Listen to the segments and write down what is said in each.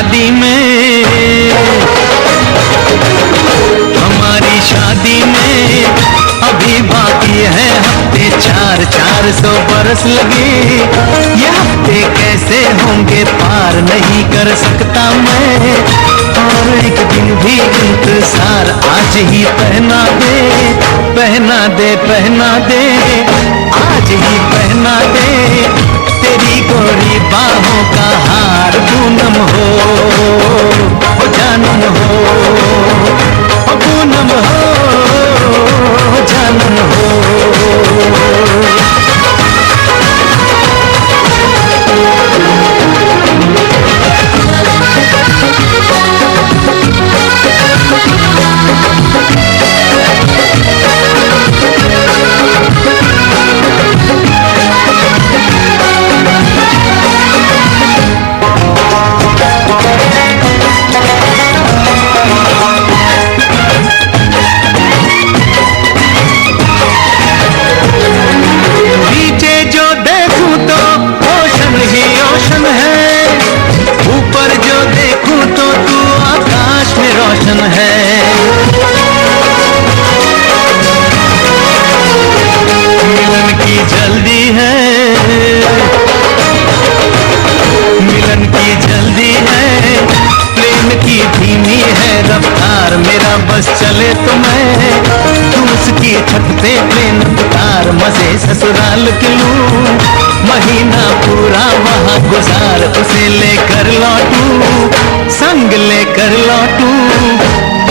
शादी में, हमारी शादी में अभी बाकी है हफ्ते 400 बरस लगे। ये हफ्ते कैसे होंगे पार नहीं कर सकता मैं, और एक दिन भी इंतजार आज ही पहना दे, पहना दे, पहना दे, आज ही पहना दे तेरी गोरी बाहों का हार। पूनम हो जानम हो, पूनम हो जानम हो। बस चले तो मैं तू उसकी छत पे प्लेन उतार, मजे ससुराल के लूं, महीना पूरा वहाँ गुजार, उसे लेकर लौटूं, संग लेकर लौटूं,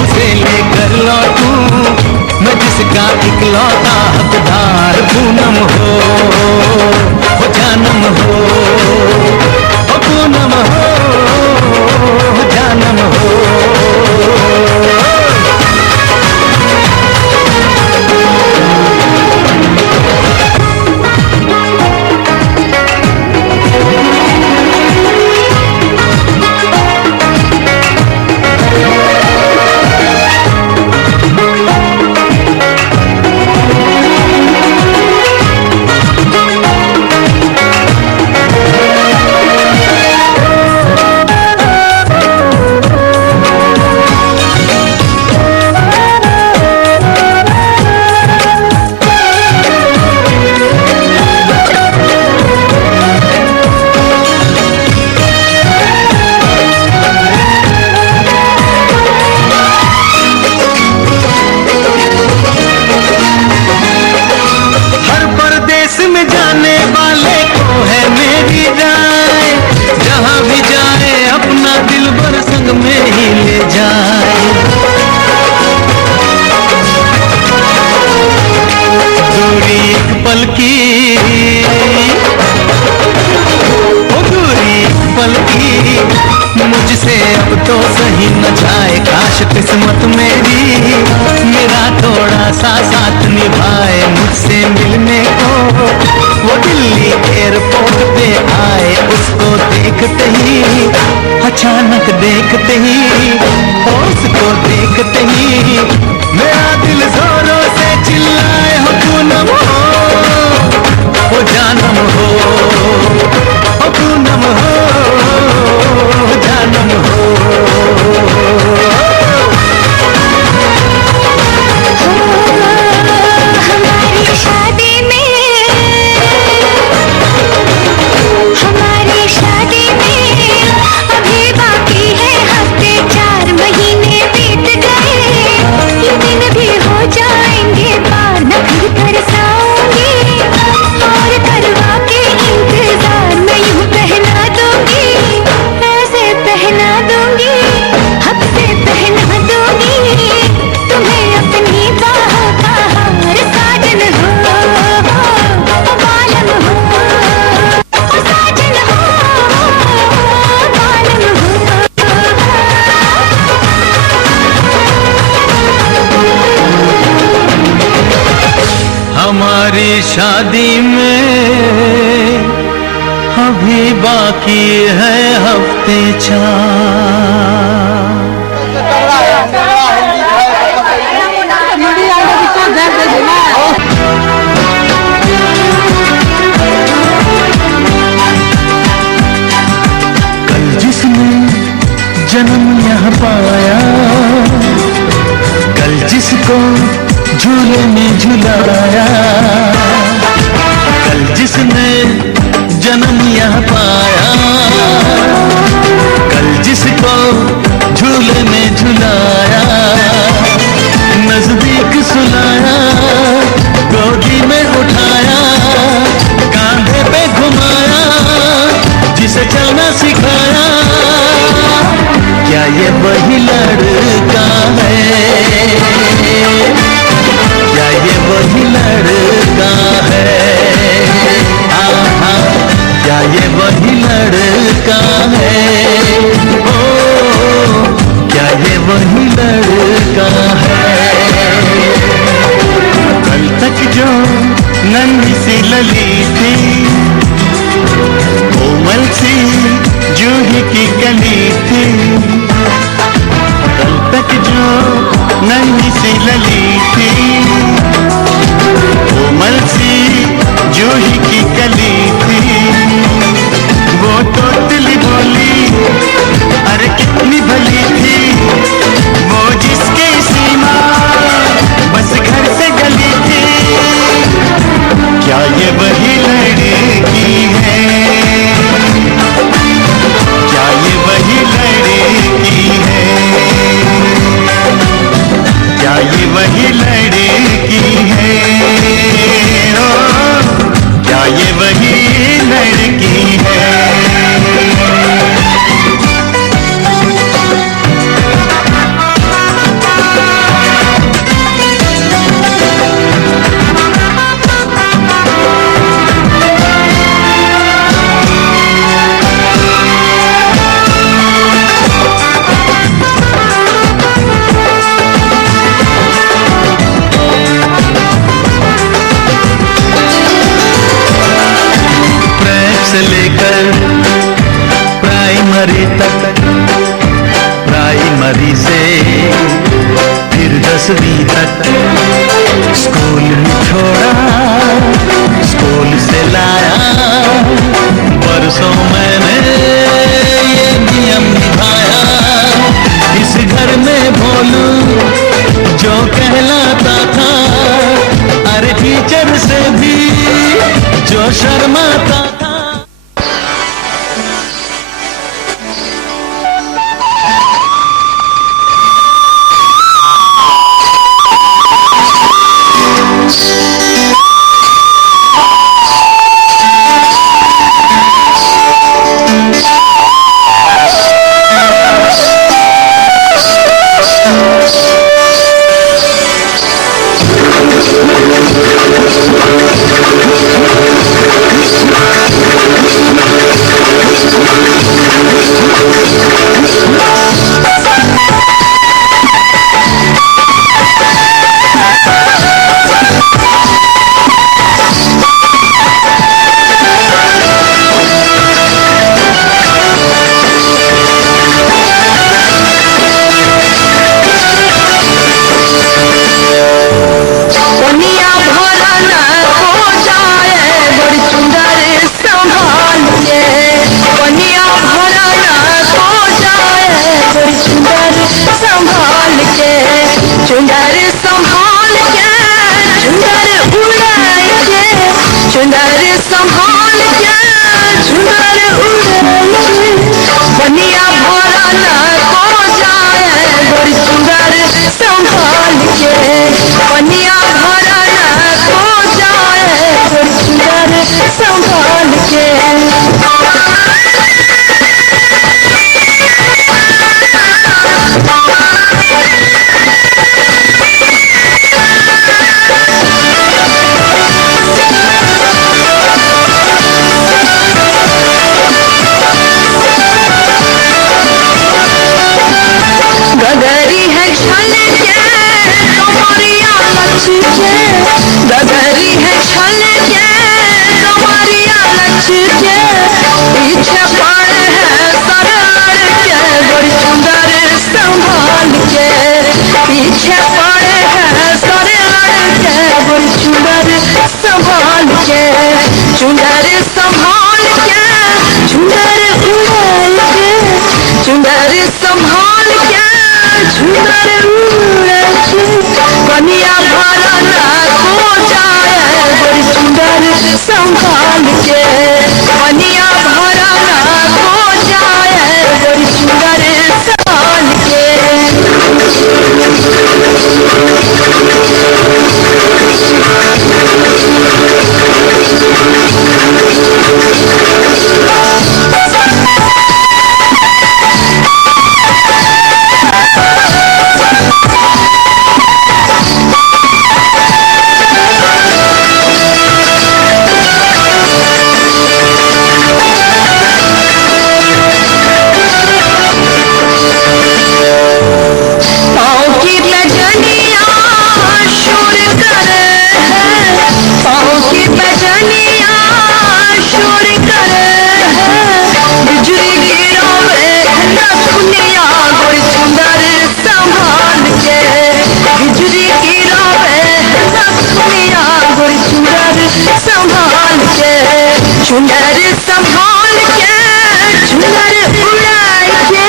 उसे लेकर लौटूं, मैं जिसका इकलौता हकदार। पूनम हो जानम हो, पूनम हो जानम हो। मुझसे अब तो सही न जाए, काश किस्मत मेरी मेरा थोड़ा सा साथ निभाए, मुझसे मिलने को वो दिल्ली एयरपोर्ट पे आए, उसको देखते ही अचानक देखते ही, उसको देखते ही मेरा दिल जोरों से चिल्लाए, हो पूनम हो जानम हो, पूनम हो जानम हो। हमारी शादी में, हमारी शादी में अभी बाकी है हफ्ते 4 महीने बीत गए, ये दिन भी हो जाएंगे पार, न फिर तरसाऊंगी और करवा के इंतजार मैं यूं पहना दूंगी, ऐसे पहना दूंगी, हक से पहना दूंगी तुम्हें अपनी बाहों का हार। साजन हो बालम हो, साजन हो बालम हो। हमारी शादी में अभी बाकी है हफ्ते 4। कल जिसने भली थी, कोमल सी जूही की कली थी, कल तक जो नन्ही सी लली थी, कोमल सी जूही की कली थी, वो तो दिली बोली अरे कितनी भली थी, वो जिसके सीमा बस घर से गली थी, क्या ये वही लड़की है, क्या ये वही लड़की है, क्या ये वही लड़की है, ओ, क्या ये वही लड़की है। से लेकर प्राइमरी तक, प्राइमरी से फिर 10वीं तक, स्कूल में छोड़ा, स्कूल से लाया, बरसों मैंने ये नियम निभाया, इस घर में भोलू जो कहलाता था, अरे टीचर से भी जो शर्माता था। चुनर संभाल के चुनर उड़ाए के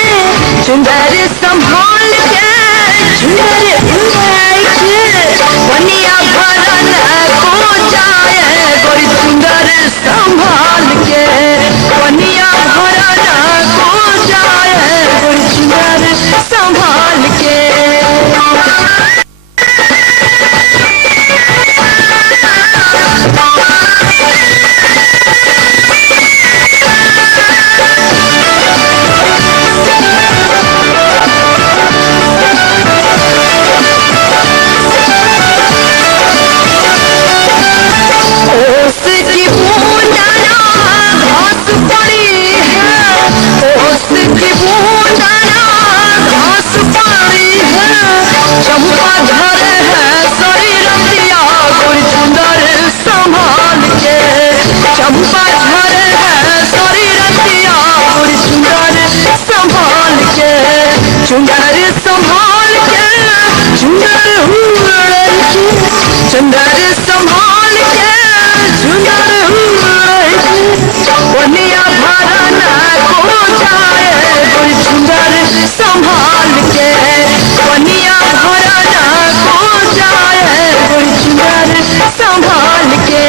चुनर संभाल के चुनर उड़ाए के बनिया भरन को जाए गोरी चुनर संभाल के बनिया भरन को जाए गोरी चुनर संभाल के चुनर संभाल के चुनर उड़ाए के चुनर संभाल के चुनर उड़ाए के बनिया भरन को जाए गोरी चुनर संभाल के बनिया भरन को जाए गोरी चुनर संभाल के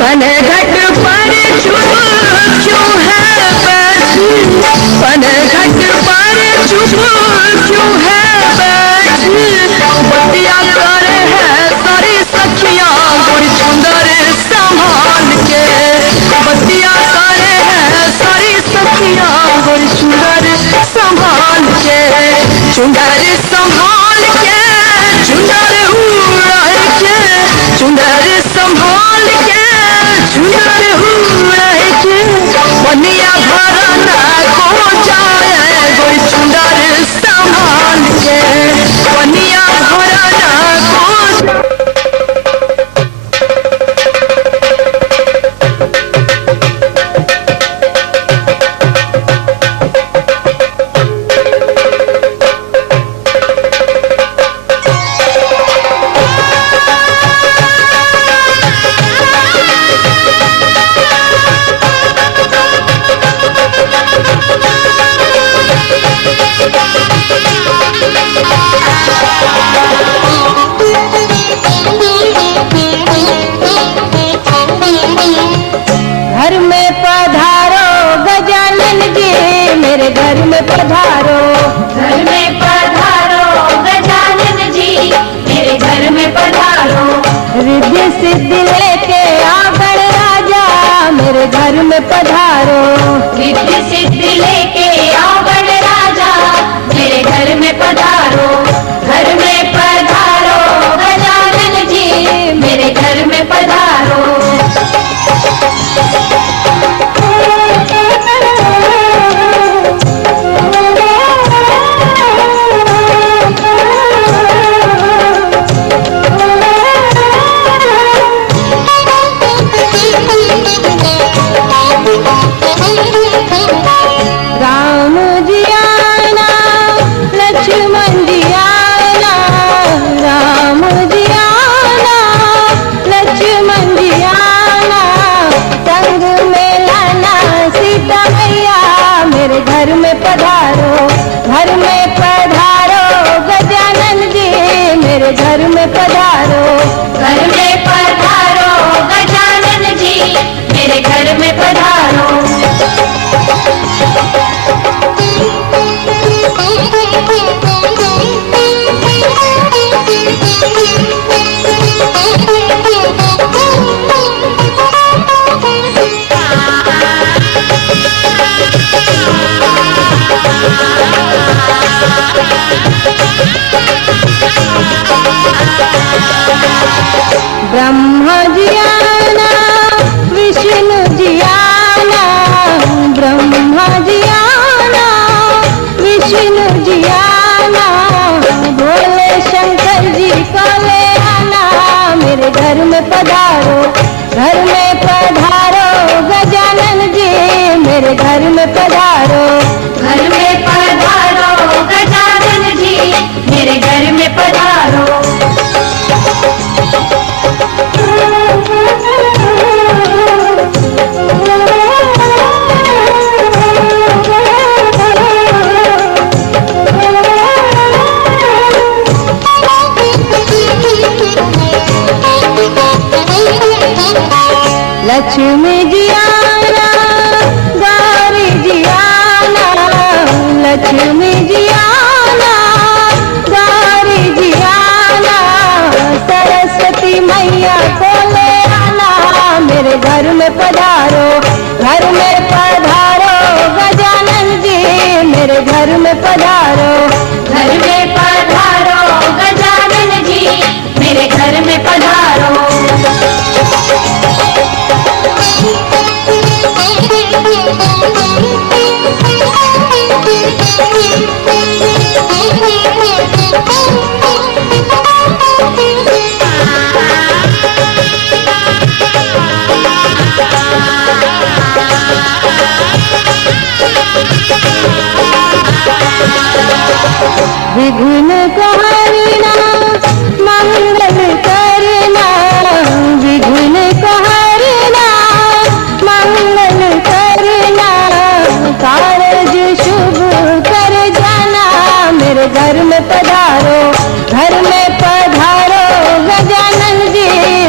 पनघट पर चुप क्यों है बैठी पनघट पर चुप क्यों है बैठी बतिया करे है सारी सखियां गोरी चुनर संभाल के बतिया करे है सारी सखियां गोरी चुनर संभाल के चुनर संभाल के चुनर उड़ाए के चुनर संभाल के चुनर उड़ाए के बनिया भरन को जाए गोरी चुनर संभाल के बनिया भरन को घर में पधारो गजानन जी मेरे घर में पधारो घर में पधारो गजानन जी मेरे घर में पधारो रिद्धि सिद्धि लेके आगण राजा मेरे घर में पधारो रिद्धि सिद्धि लेके आओ बड़ राजा मेरे घर में पधारो घर में पधारो गजानन जी मेरे घर में पधारो राम जी आना लक्ष्मण जी आना राम जी आना लक्ष्मण जी आना संग में लाना सीता मैया मेरे घर में पधारो गजानन जी मेरे घर में पधारो घर में पधारो गजानन जी मेरे घर में पधारो ब्रह्मा जी आना विष्णु जी में पधारो, घर में पधारो गजानन जी, मेरे घर में पधारो। लक्ष्मी जी आना, गौरी जी आना, लक्ष्मी जी आना, गौरी जी आना, सरस्वती मैया को ले आना, मेरे घर में पधारो, घर में पधारो गजानन जी, मेरे घर में पधारो, घर में पधारो गजानन जी, मेरे घर में पधारो। विघ्न को हरना, मंगल करना, विघ्न को हरना, मंगल करना, कारज शुभ कर जाना, मेरे घर में पधारो, घर में पधारो गजानन जी,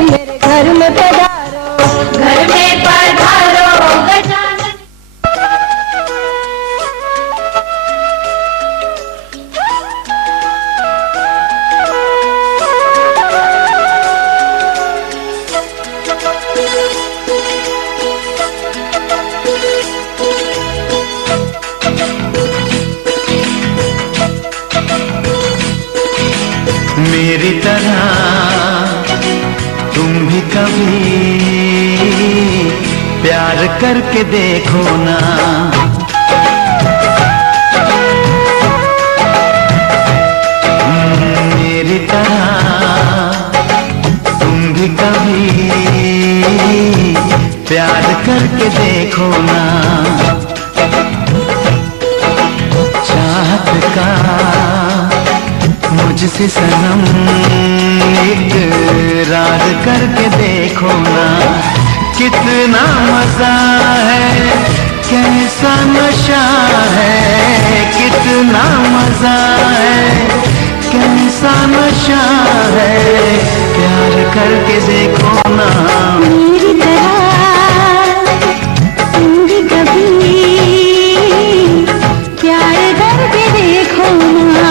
मेरे घर में पधारो, घर में पधारो गजानन। मेरी तरह तुम भी कभी प्यार करके देखो ना, मेरी तरह तुम भी कभी प्यार करके देखो ना, चाहत का मुझसे सनम इकरार करके देखो ना, कितना मजा है, कैसा नशा है, कितना मजा है, कैसा नशा है, प्यार करके देखो ना। मेरी तरह तुम भी कभी प्यार करके देखो ना।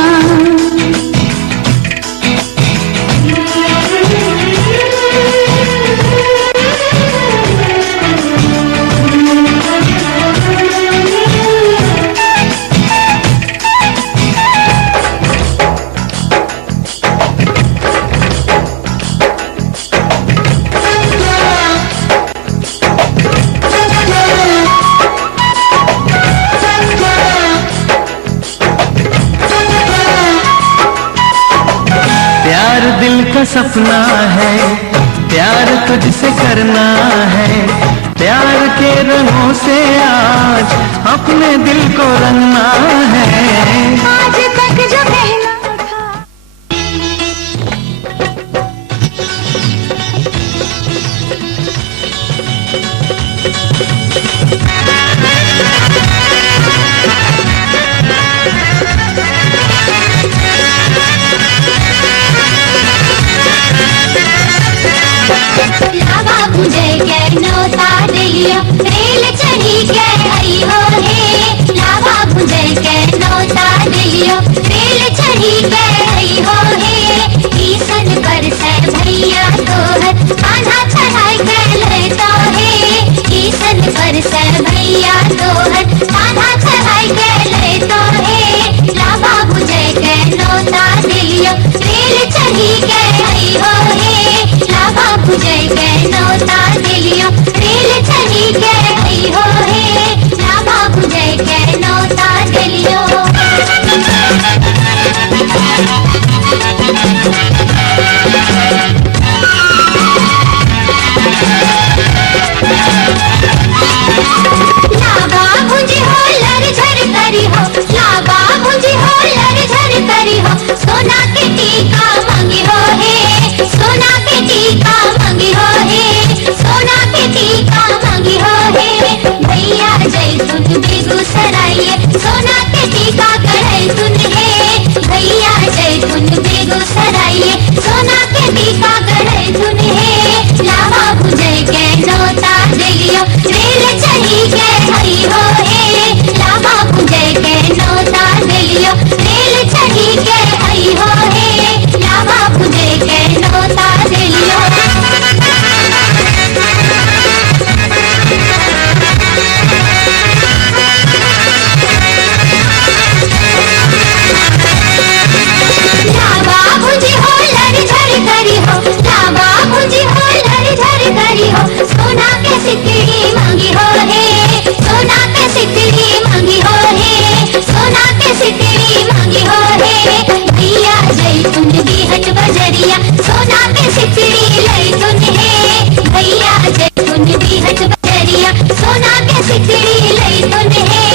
सपना है, प्यार तुझसे करना है, प्यार के रंगों से आज अपने दिल को रंगना है। आज तक जो कहना मुझे नौता दिलियो रेल चढ़ी गए आई हो हे, लावा मुझे नौता दिलियो रेल चढ़ी गए आई हो हे, ईसन पर से भैया तोहर कान्हा चढ़ाई गए तो हे, ईसन पर से भैया तोहर कान्हा चढ़ाई गए तो हे, लावा मुझे नौता दिलियो रेल चढ़ी गए आई हो हे, लावा मुझे नौता दिलियो। के टीका गढ़े सुन है भैया जैतून बेगूसराय सोना के टीका गढ़े सुन है लावा बुझे के नौता दिलियो रेल चढ़ी के हई हो हे लावा बुझे के नौता दिलियो रेल चढ़ी के हई हो हे लावा बुझे के नौता दिलियो लावा बुझी हो लड़ झड़ करी हो लावा बुझी हो लड़ झड़ करी हो सोना के सिकड़ी मांगी हो हे सोना के सिकड़ी मांगी हो हे सोना के सिकड़ी मांगी हो हे भैया जैतून दी हट बजरिया सोना के सिकड़ी लई तुन हे भैया जैतून दी हट बजरिया सोना के सिकड़ी लई तुन हे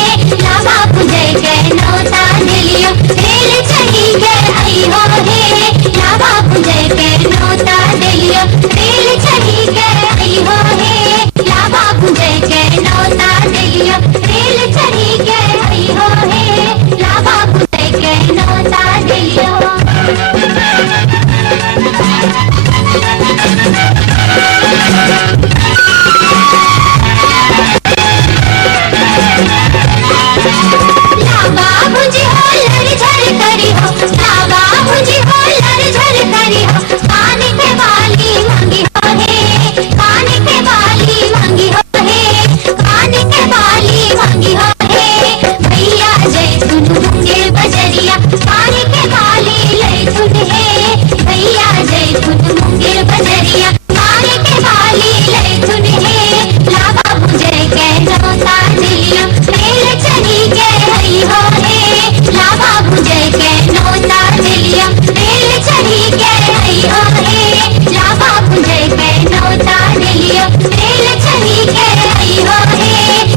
लावा बुझे के नौता दिलियो रेल चढ़ी के आई हो हे लावा बुझे के नौता दिलियो रेल चढ़ी के आई हो हे लावा बुझे के नौता दिलियो रेल चढ़ी के आई हो हे लावा बुझे के नौता दिलियो लावा बुझी हो लड़ झड़ करी हो लावा बुझी हो लड़ झड़ करी हो कान के बाली मांगी हो हे कान के बाली मांगी हो हे कान के बाली मांगी हो हे भैया जैतून मुंगे बजरिया कान के बाली ले सुन हे भैया जैतून मुंगे बजरिया कान के बाली ले सुन हे लावा बुझे के नौता दिलियो रेल चढ़ी के हई हो हे लावा बुझे के नौता दिलियो रेल चढ़ी के हई हो हे लावा बुझे के नौता दिलियो रेल चढ़ी के हई हो हे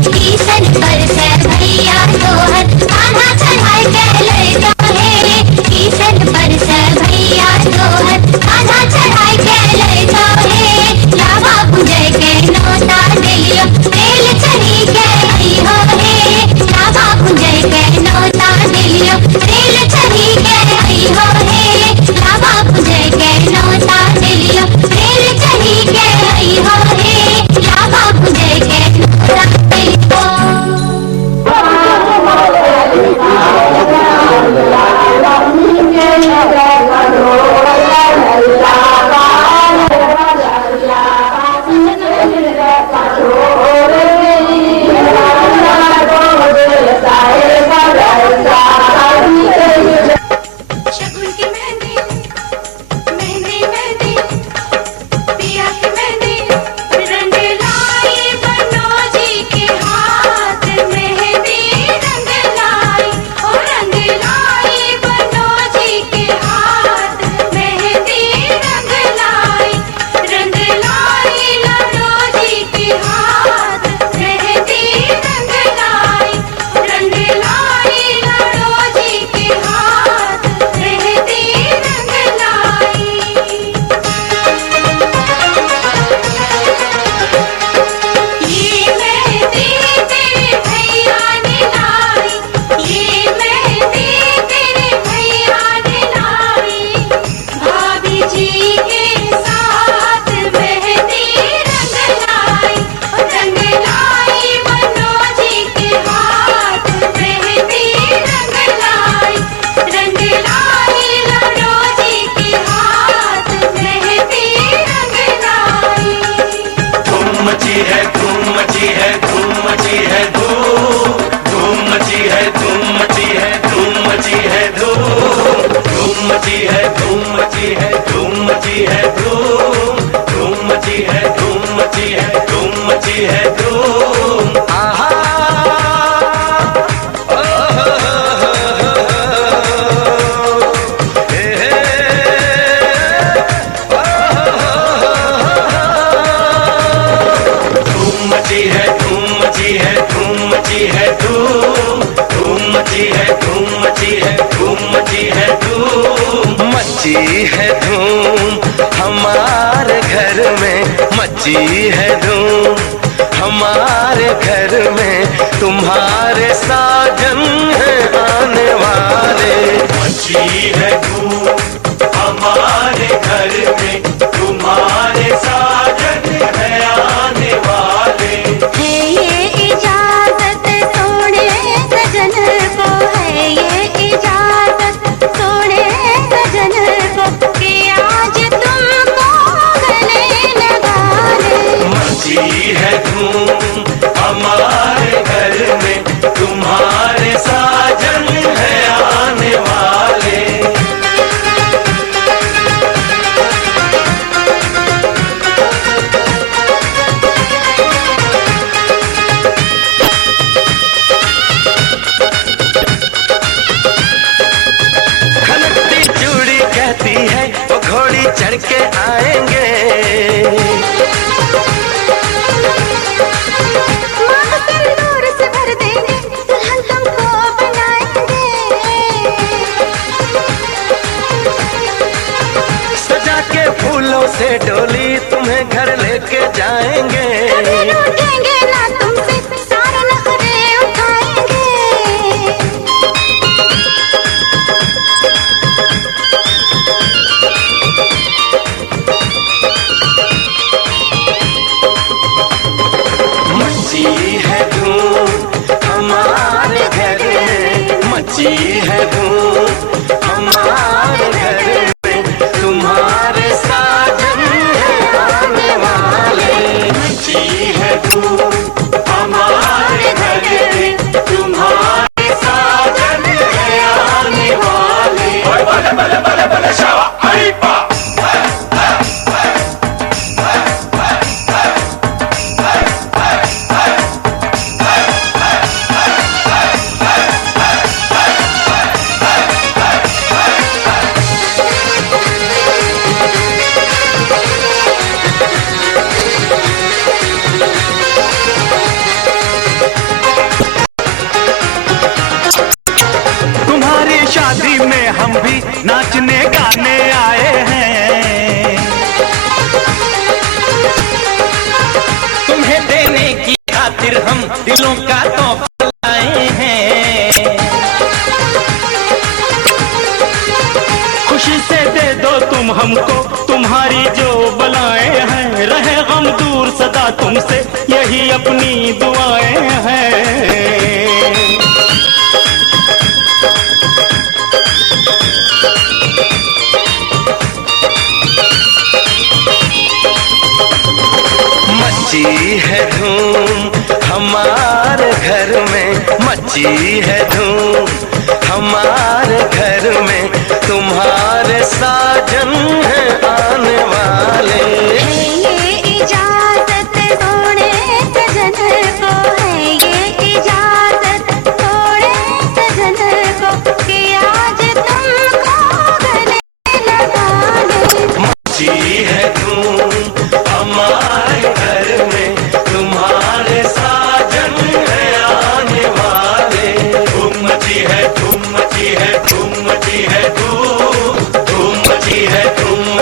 किसन पर से भैया तोहर कान्हा चढ़ाए के ले जा हे किसन पर से भैया तोहर कान्हा चढ़ाए के ले जा हे लावा बुझे के नौता दिलियो रेल चढ़ी के हई हो हे लावा बुझे के नौता दिलियो रेल चढ़ी के हई हो हे लावा बुझे के नौता दिलियो रेल चढ़ी के हई हो हे लावा बुझे के नौता दिलियो शगुन की मेहंदी मेहंदी मेहंदी पिया की मेहंदी रंग लाई बनोजी के हाथ मेहंदी रंग लाई ओ रंग लाई बनोजी के हाथ मेहंदी रंग लाई लड़ोजी के हाथ मेहंदी रंग लाई लड़ोजी के हाथ मेहंदी रंग लाई ये मेहंदी तेरे भैया ने लाई ये मेहंदी तेरे भैया ने लाई भाभी जी के साथ मेहंदी रंग लाई मनोजी के हाथ मेहंदी रंग लाई लड़ोजी के हाथ मेहंदी रंग लाई धूम मची है धूम मची है धूम मची है धूम धूम मची है धूम मची है धूम मची है धूम धूम मची है धूम मची है धूम मची है धूम धूम मची है धूम मची है धूम मची है धूम आहा धूम मची है धूम मची है धूम मची है धूम धूम मची है धूम मची है धूम मची है धूम मची है धूम हमारे घर में मची है धूम हमारे घर में तुम्हारे साजन है है धूम हमारे घर में, तुम्हारे साजन है आने वाले। खनकती चूड़ी कहती है वो घोड़ी चढ़ के आएंगे। मांग सिंदूर से भर देंगे, दुल्हन तुमको बनाएंगे। सजा के फूलों से डोली तुम्हें घर लेके जाएंगे। कभी रूठेंगे ना तुमसे, सारे नखरे उठाएंगे। मची है धूम हमारे घर में, मची है धूम हमारे घर में, तुम्हारे साजन है आने वाले। मची है धूम हमारे घर में, तुम्हारे साजन है आने वाले। बले बले बले बले शावा आई बा। तुम्हारी शादी में हम भी नाचने गाने आए हैं। तुम्हें देने की खातिर हम दिलों का तोहफा लाए हैं। खुशी से दे दो तुम हमको तुम्हारी जो बलाएं हैं, रहे गम दूर सदा तुमसे यही अपनी दुआएं हैं। मची है धूम हमारे घर में, मची है धूम हमारे घर में, तुम्हारे साजन है आने वाले। है ये इजाजत थोड़े सजन को, है ये इजाजत थोड़े सजन को, कि आज तुमको गले लगा ले। मची है धूम हमारे घर में, तुम्हारे साजन है आने वाले। धूम मची है धूम मची है धूम मची है धूम, धूम मची है धूम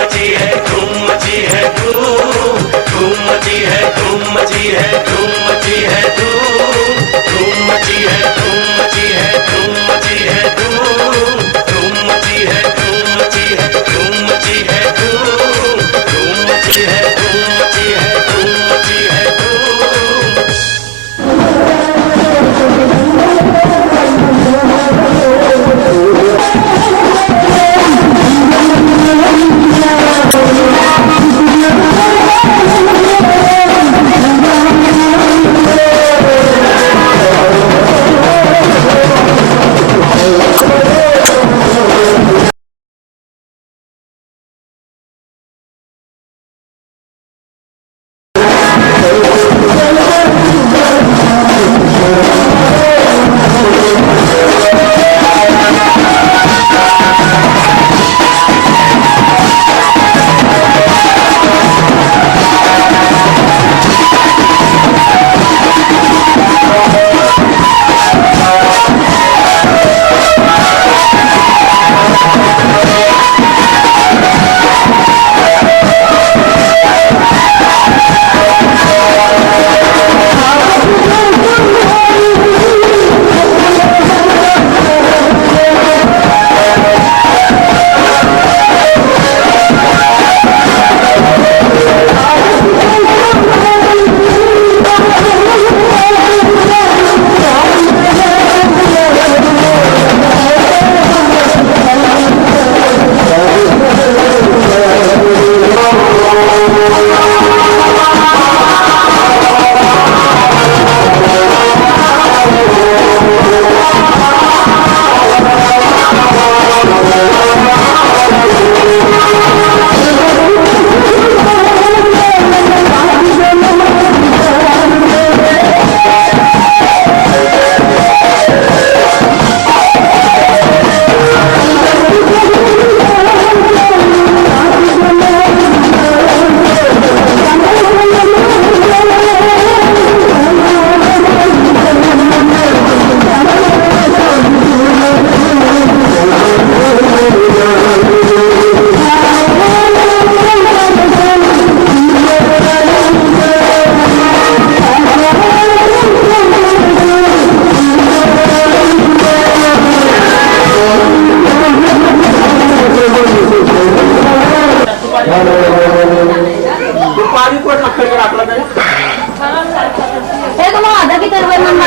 कर वर्णन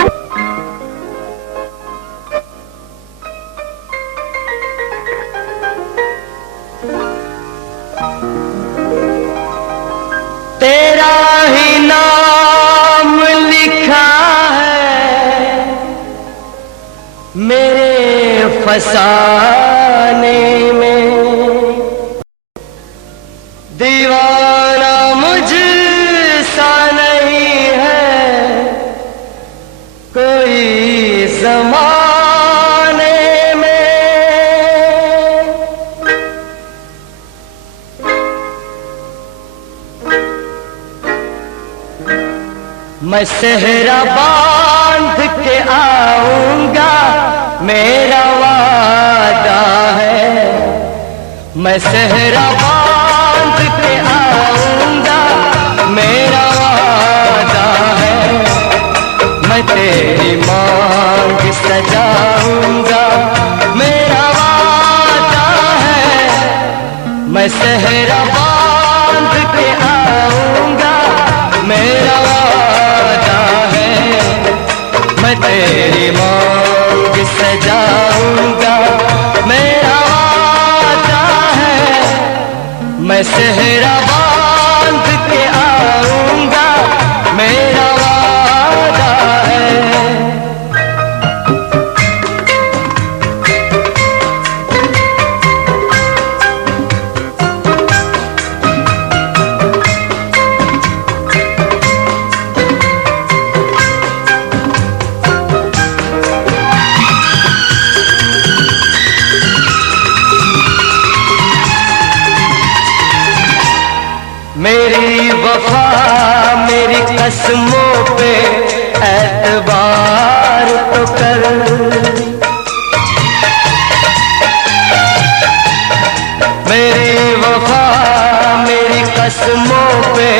तेरा ही नाम लिखा है मेरे फसाने में, दीवाना मुझसा नहीं है कोई ज़माने में। मैं सेहरा बांध के आऊंगा मेरा वादा है, मैं सेहरा बांध के आऊंगा मेरा वादा है, मैं तेरी मांग सजाऊंगा मेरा वादा है, मैं सेहरा बांध के आऊंगा मेरा वादा है, मैं तेरी मांग सजाऊंगा मेरा वादा है, मैं सेहरा बांध के आऊंगा मेरा वादा है। मेरी वफा मेरी कसमों पे एतबार तो कर, मेरी वफा मेरी कसमों पे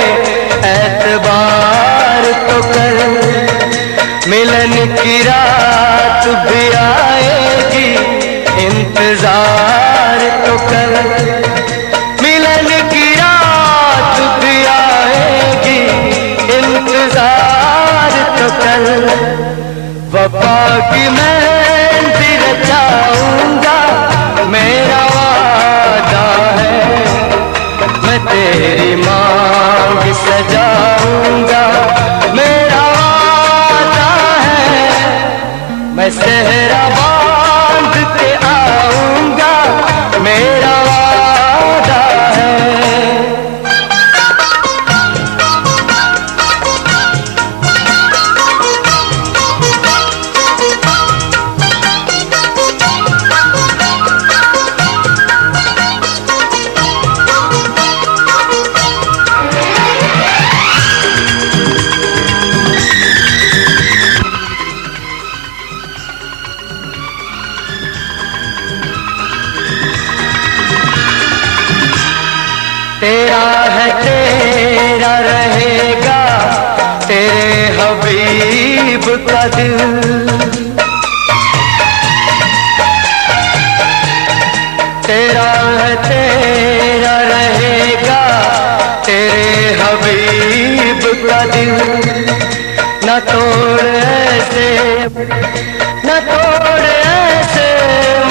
एतबार तो कर, मिलन की रात भी आएगी इंतजार तो कर, मिलन की रात भी आएगी इंतजार तो कर, वफा की मेहंदी रचाऊंगा मेरा वादा है, मैं तेरी मांग सजाऊंगा मेरा वादा है, मैं सेहरा बांध के आऊंगा मेरा वादा है। तेरा है तेरा रहेगा तेरे हबीब का दिल, तेरा है तेरा रहेगा तेरे हबीब का दिल, न तोड़ ऐसे न तोड़ ऐसे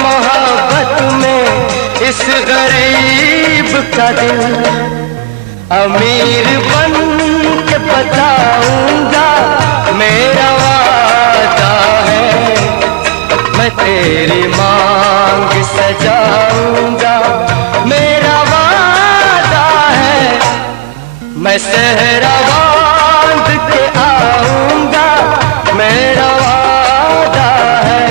मोहब्बत में इस गरीब का दिल, अमीर बन के बताऊंगा मेरा वादा है, मैं तेरी मांग सजाऊंगा मेरा वादा है, मैं सेहरा बांध के आऊंगा मेरा वादा है।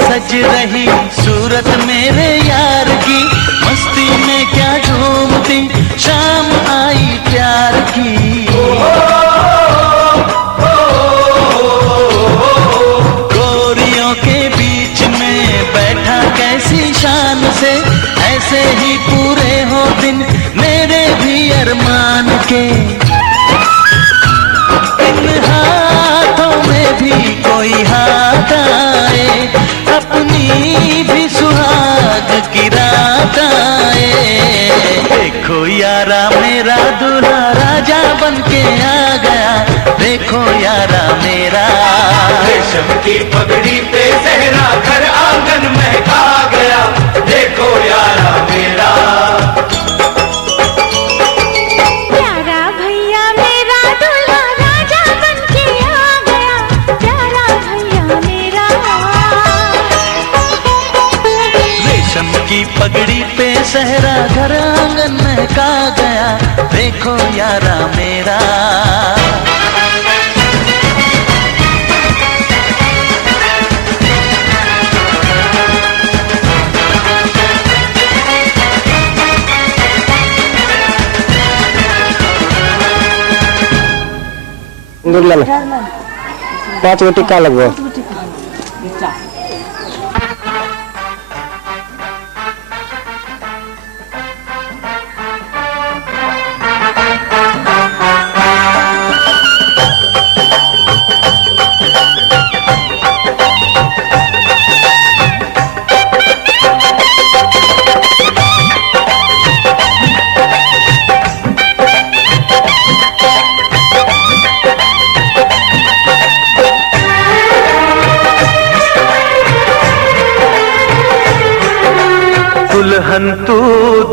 सज रही सूरत मेरे यार की, मस्ती में क्या झूमती शाम आई प्यार की। गोरियों के बीच में बैठा कैसी शान से, ऐसे ही पूरे हो दिन मेरे भी अरमान के। इन हाथों में भी कोई हाथ आए, अपनी भी सुहाग की रात आए। देखो यारा मेरा दूल्हा राजा बन के आ गया, देखो यारा मेरा। रेशम की पगड़ी पे सहरा घर आंगन महका गया, देखो यारा मेरा। प्यारा भैया मेरा दूल्हा राजा बन के आ गया, प्यारा भैया मेरा। रेशम की पगड़ी पे सहरा घर आंगन महका गया, देखो यारा मेरा। दूर 5 गो टिक्का लगभग।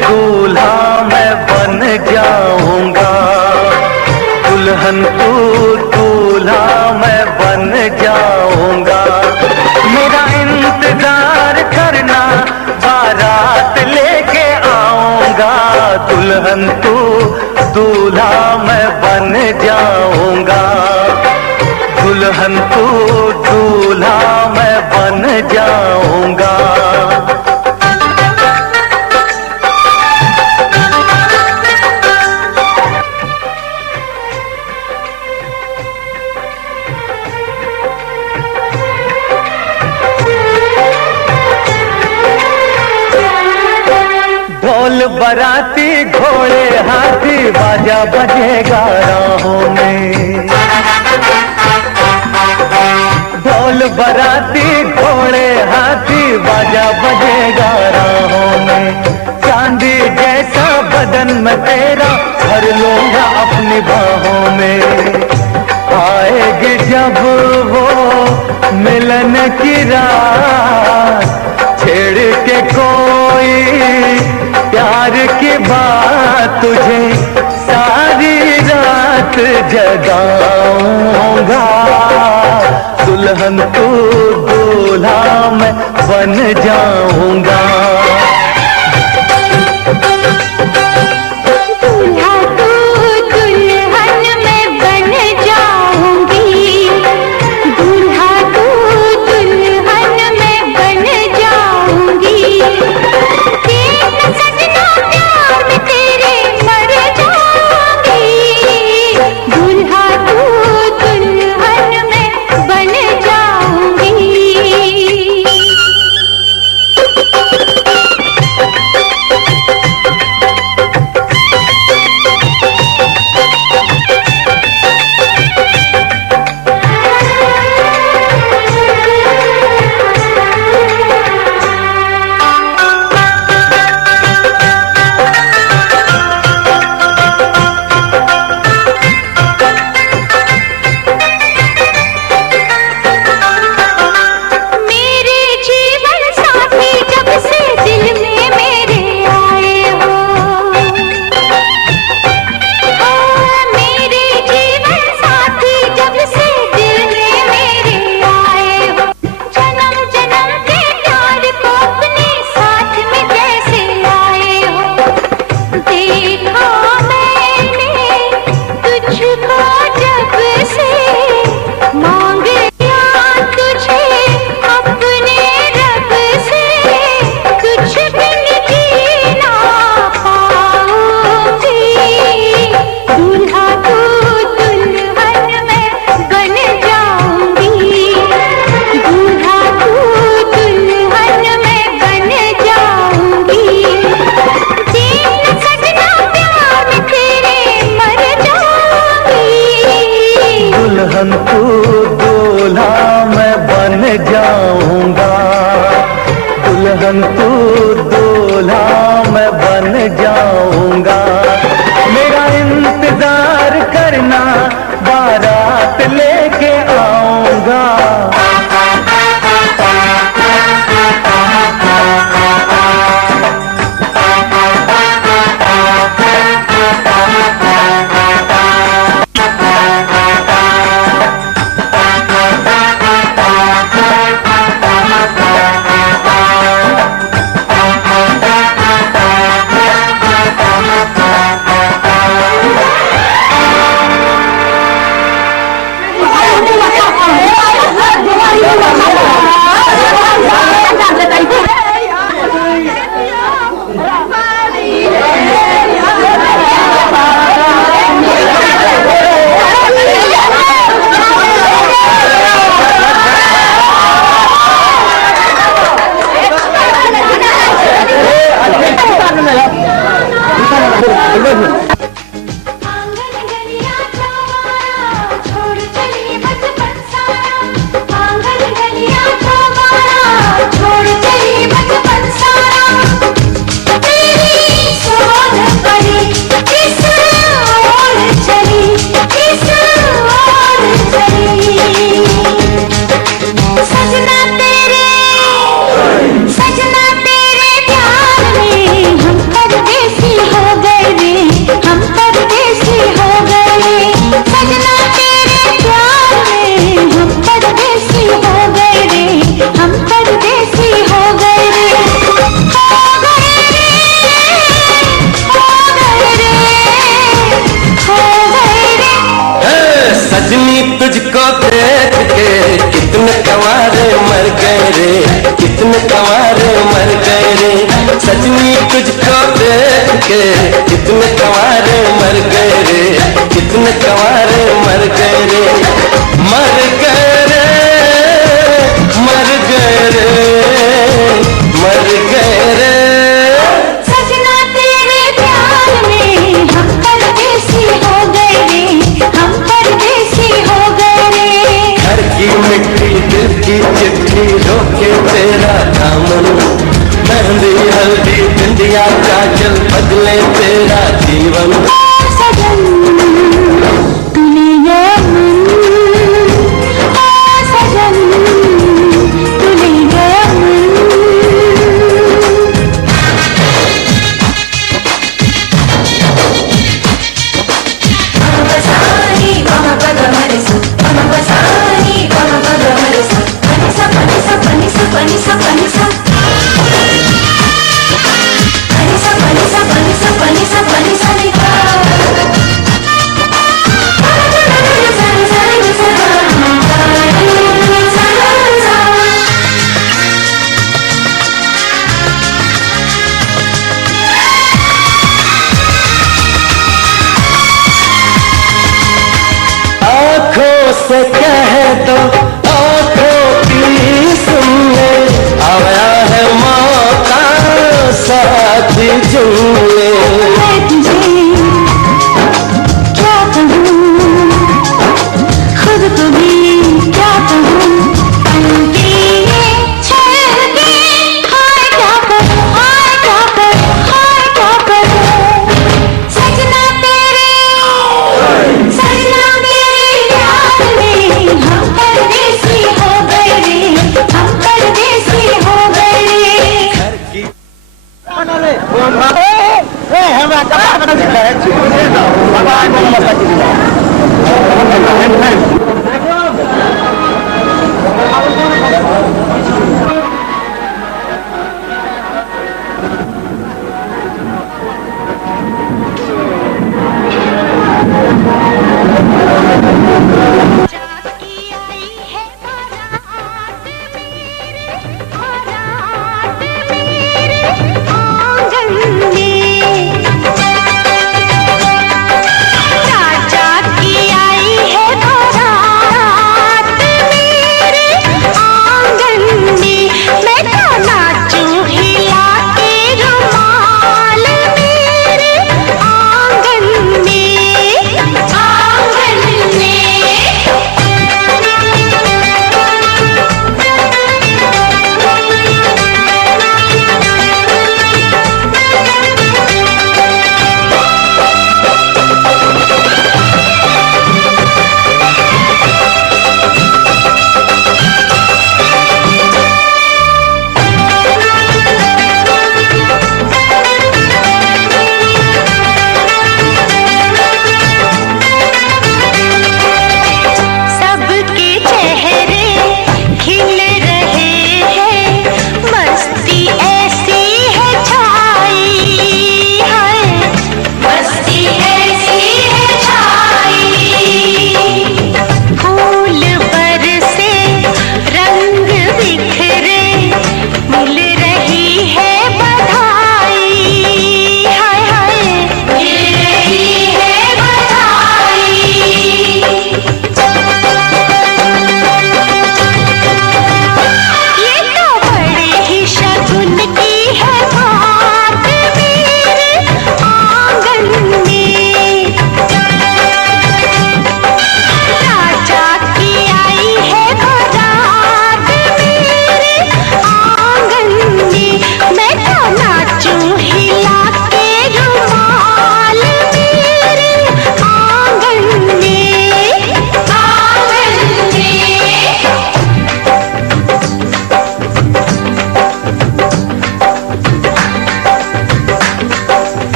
दूल्हा मैं बन जाऊंगा, दुल्हन तू दूल्हा मैं बन जाऊंगा। मेरा इंतजार करना, बारात लेके आऊंगा, दुल्हन तू दूल्हा मैं बन जाऊंगा, दुल्हन तू दूल्हा मैं बन जाऊंगा। ढोल बराती घोड़े हाथी बाजा बजेगा राहों में, ढोल बराती घोड़े हाथी बाजा बजेगा राहों में। चांदी जैसा बदन में तेरा भर लूंगा अपनी बाहों में। आएगी जब वो मिलन की रात, छेड़ के कोई प्यार की बात, तुझे सारी रात जगाऊंगा, दुल्हन तू दूल्हा मैं बन जाऊंगा। दूल्हा तू दुल्हन मैं बन जाऊंगी, दूल्हा तू दुल्हन मैं बन जाऊंगी। देख सजना प्यार में तेरे मर जाऊंगी, दूल्हा तू दुल्हन मैं बन जाऊंगी। के कितने कंवारे मर गए रे, कितने कंवारे मर गए रे, मर गए रे, मर गए रे, मर गए रे। सजना तेरे प्यार में हम परदेसी हो गए रे, हम परदेसी हो गए रे। घर की मिट्टी दिल की चिट्ठी रोके तेरा दामन, मेहंदी हल्दी बिंदिया काजल बदले तेरा जीवन। सजन तूने ये मन, सजन तूने ये मन। बसानी बाबा बाबा मरे सो, बाबा बसानी बाबा बाबा मरे सो, पनिसा पनिसा पनिसा पनिसा पनिसा पनिसा पनिसा पनिसा पनिसा निका। आँखों से कह दो आँखों की सुन ले, आया है मौका साथ जुड़ ले। मैं तुझे क्या कहूँ, खुद को भी क्या कहूँ, पलके ये छलके, हाय क्या करूँ, हाय क्या करूँ, हाय क्या करूँ। सजना तेरे प्यार में हम परदेसी हो गए रे, हम परदेसी हो गए रे। राजा की आई है बारात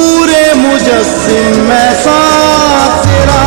नूरे मुजस्सिम में साथ तेरा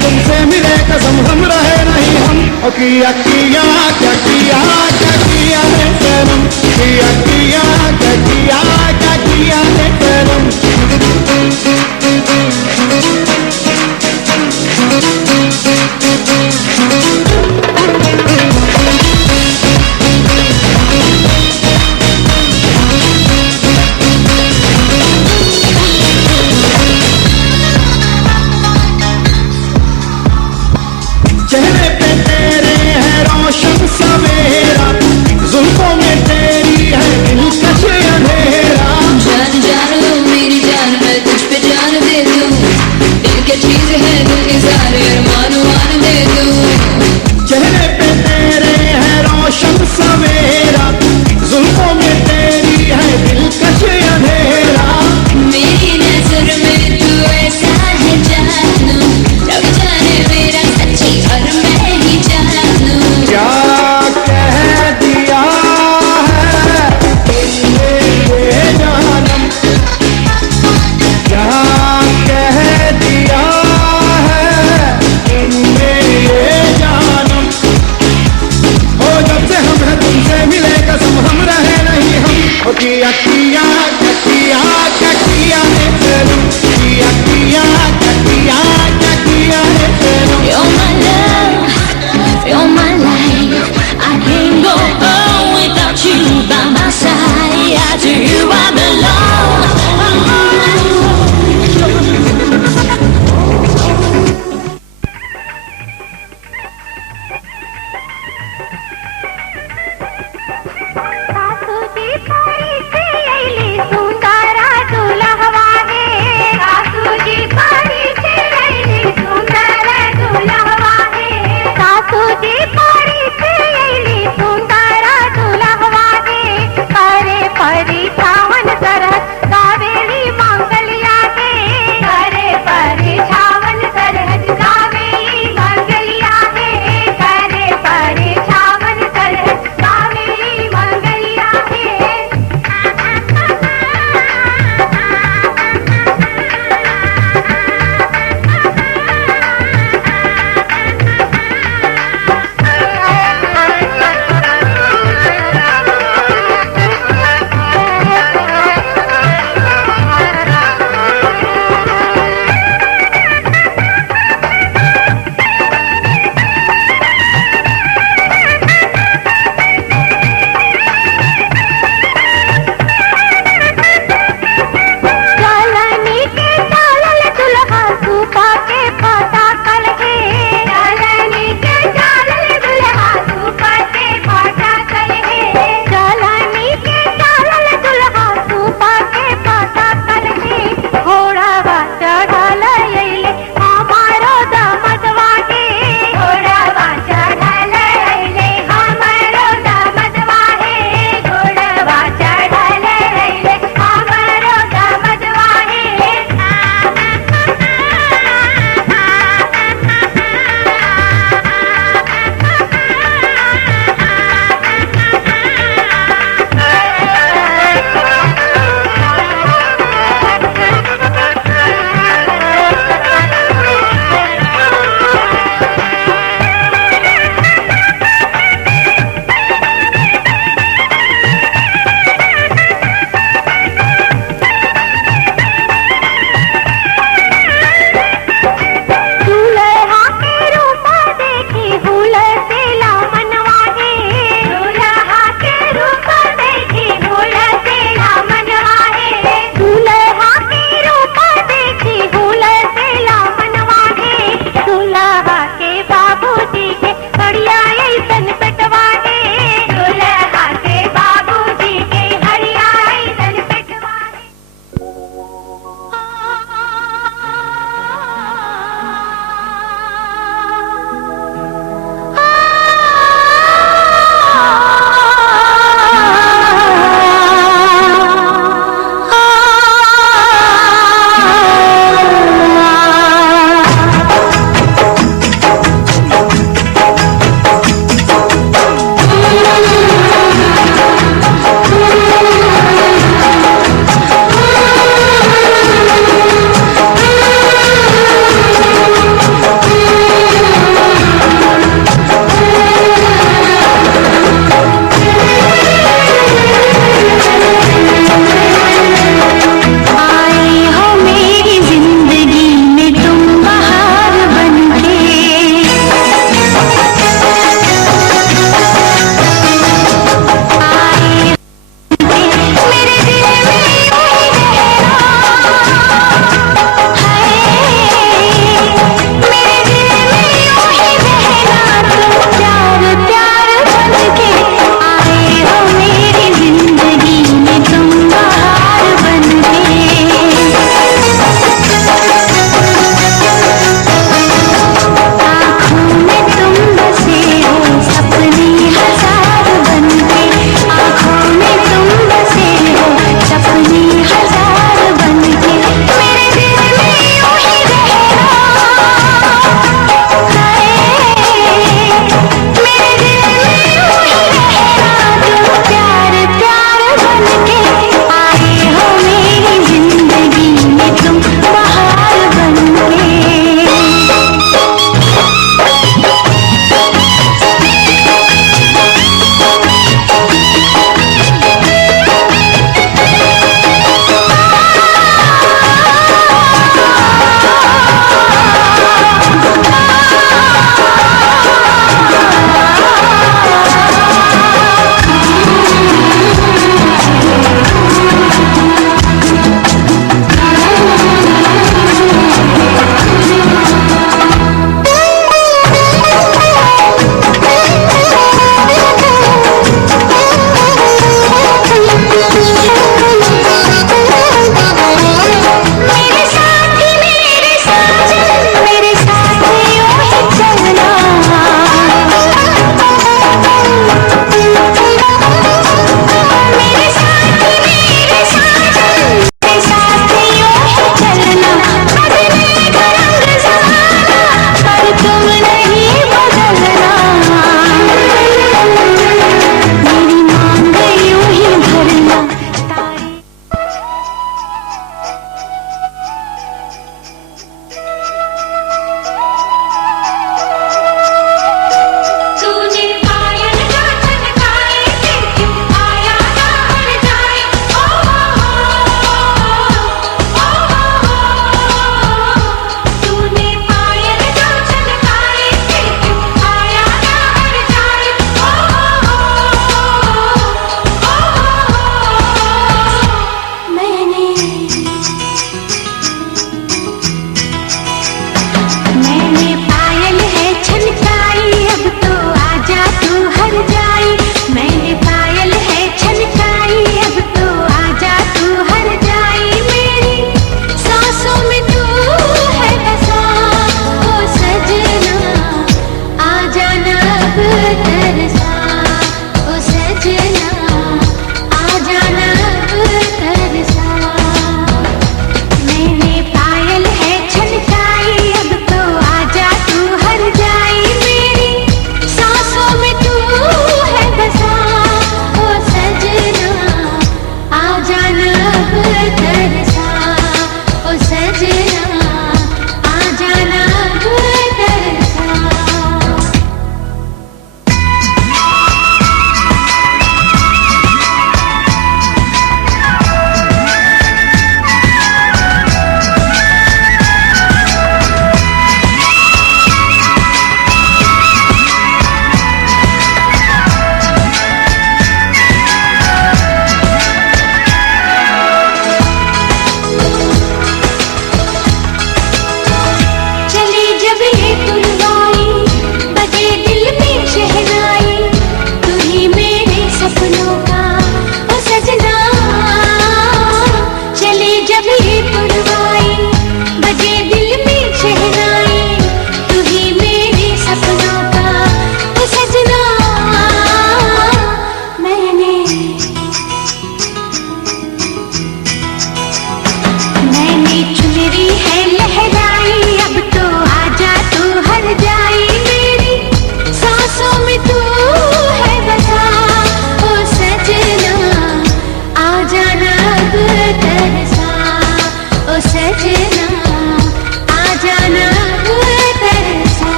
तुमसे मिले कसम हम रहे नहीं हम और किया किया क्या किया क्या किया है सनम किया किया क्या किया क्या किया है सनम चेहरे पे तेरे है रोशन सवेरा जुल्फों में तेरी है दिलकश अंधेरा जान जान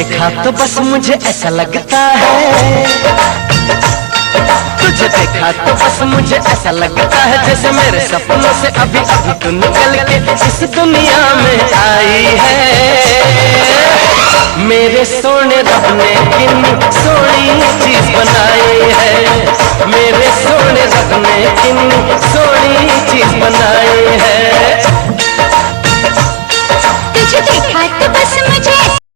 देखा तो बस मुझे ऐसा लगता है, तुझे देखा तो बस मुझे ऐसा लगता है जैसे मेरे सपनों से अभी अभी तू निकल के इस दुनिया में आई है। मेरे सोने रब ने कितनी सोनी चीज बनाई है, मेरे सोने रब ने कितनी सोनी